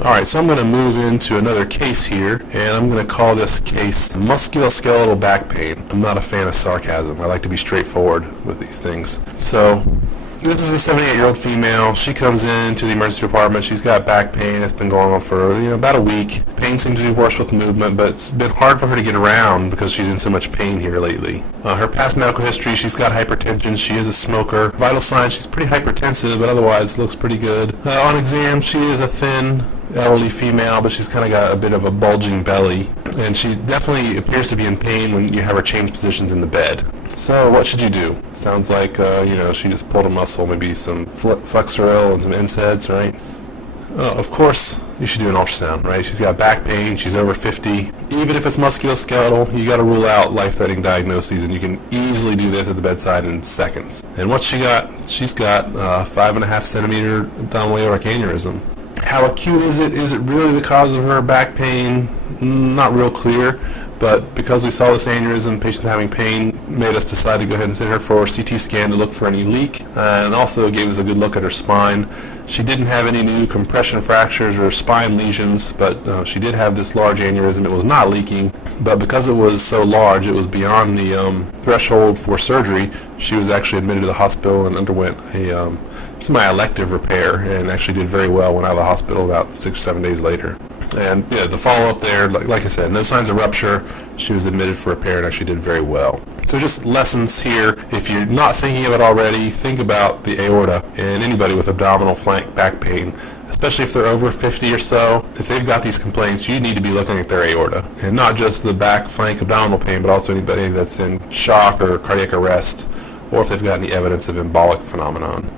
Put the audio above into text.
Alright, so I'm going to move into another case here, and I'm going to call this case musculoskeletal back pain. I'm not a fan of sarcasm. I like to be straightforward with these things. So, this is a 78-year-old female. She comes into the emergency department. She's got back pain. It's been going on for about a week. Pain seems to be worse with movement, but it's been hard for her to get around because she's in so much pain here lately. Her past medical history, she's got hypertension. She is a smoker. Vital signs, she's pretty hypertensive, but otherwise looks pretty good. On exam, she is a thin, elderly female, but she's kind of got a bit of a bulging belly, and she definitely appears to be in pain when you have her change positions in the bed. So what should you do? Sounds like she just pulled a muscle, maybe some flexoril and some NSAIDs, right? Of course you should do an ultrasound, right? She's got back pain, she's over 50. Even if it's musculoskeletal, you got to rule out life-threatening diagnoses, and you can easily do this at the bedside in seconds. And what she got? She's got 5.5 centimeter abdominal aortic aneurysm. How acute is it? Is it really the cause of her back pain? Not real clear, but because we saw this aneurysm, patients having pain, made us decide to go ahead and send her for a CT scan to look for any leak, and also gave us a good look at her spine. She didn't have any new compression fractures or spine lesions, but she did have this large aneurysm. It was not leaking, but because it was so large, it was beyond the threshold for surgery. She was actually admitted to the hospital and underwent a semi-elective repair, and actually did very well. Went out of the hospital about 6-7 days later. And yeah, the follow-up there, like I said, no signs of rupture. She was admitted for repair and actually did very well. So just lessons here. If you're not thinking of it already, think about the aorta, and anybody with abdominal flank back pain, especially if they're over 50 or so, if they've got these complaints, you need to be looking at their aorta. And not just the back flank abdominal pain, but also anybody that's in shock or cardiac arrest, or if they've got any evidence of embolic phenomenon.